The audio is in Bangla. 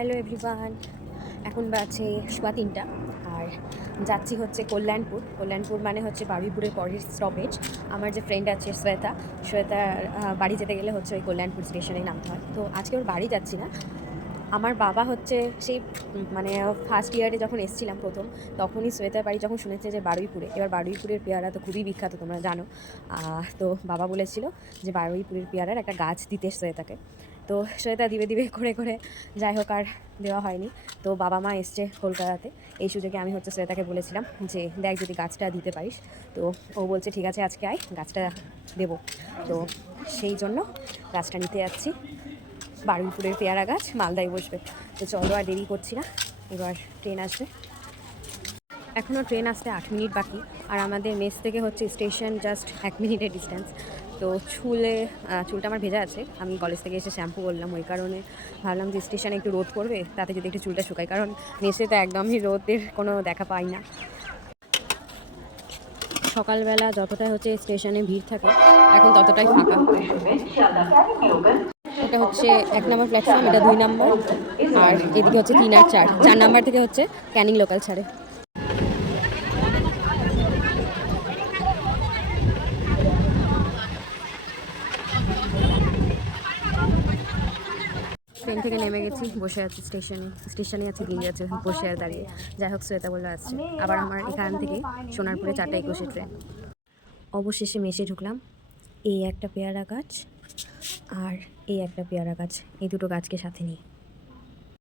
হ্যালো এভরিওয়ান, এখন বাজে সোয়া ৩টা আর যাচ্ছি হচ্ছে কল্যাণপুর মানে হচ্ছে বারুইপুরের পরের স্টপেজ। আমার যে ফ্রেন্ড আছে শ্বেতার বাড়ি যেতে গেলে হচ্ছে ওই কল্যাণপুর স্টেশনে নামতে হয়। তো আজকে ওর বাড়ি যাচ্ছি না। আমার বাবা হচ্ছে সেই মানে ফার্স্ট ইয়ারে যখন এসেছিলাম প্রথম, তখনই শ্বেতার বাড়ি যখন শুনেছে যে বারুইপুরে, এবার বারুইপুরের পেয়ারা তো খুবই বিখ্যাত, তোমরা জানো। তো বাবা বলেছিল যে বারুইপুরের পেয়ারার একটা গাছ দিতে শ্বেতাকে। তো শ্বেতা দিবে দিবে করে করে যাই হোক আর দেওয়া হয়নি। তো বাবা মা এসছে কলকাতাতে, এই সুযোগে আমি হচ্ছে শ্বেতাকে বলেছিলাম যে দেখ যদি গাছটা দিতে পারিস। তো ও বলছে ঠিক আছে আজকে আয়, গাছটা দেবো। তো সেই জন্য গাছটা নিতে যাচ্ছি। বারুইপুরের পেয়ারা গাছ মালদায় বসবে। তো চলো আর দেরি করছি না, এবার ট্রেন আসবে। এখনও ট্রেন আসতে 8 মিনিট বাকি, আর আমাদের মেস থেকে হচ্ছে স্টেশন জাস্ট 1 মিনিটের ডিস্টেন্স। তো চুলটা আমার ভেজা আছে, আমি কলেজ থেকে এসে শ্যাম্পু করলাম, ওই কারণে ভাবলাম যে স্টেশনে একটু রোদ পড়বে, তাতে যদি একটু চুলটা শুকায়, কারণ মেসে তো একদমই রোদের কোনো দেখা পাই না। সকালবেলা যতটাই হচ্ছে স্টেশনে ভিড় থাকে, এখন ততটাই ফাঁকা। এটা হচ্ছে 1 নম্বর প্ল্যাটফর্ম, এটা 2 নম্বর, আর এদিকে হচ্ছে 3 আর 4। 4 নাম্বার থেকে হচ্ছে ক্যানিং লোকাল ছাড়ে। ট্রেন থেকে নেমে গেছি, বসে আছি স্টেশনে আছে, দিয়ে আছে বসে আর দাঁড়িয়ে। যাই হোক শ্বেতা বলে আসছে আবার আমার এখান থেকে সোনারপুরে 4টা 21-এ ট্রেন। অবশেষে মেসে ঢুকলাম। এই একটা পেয়ারা গাছ আর এই একটা পেয়ারা গাছ, এই দুটো গাছকে সাথে নিই।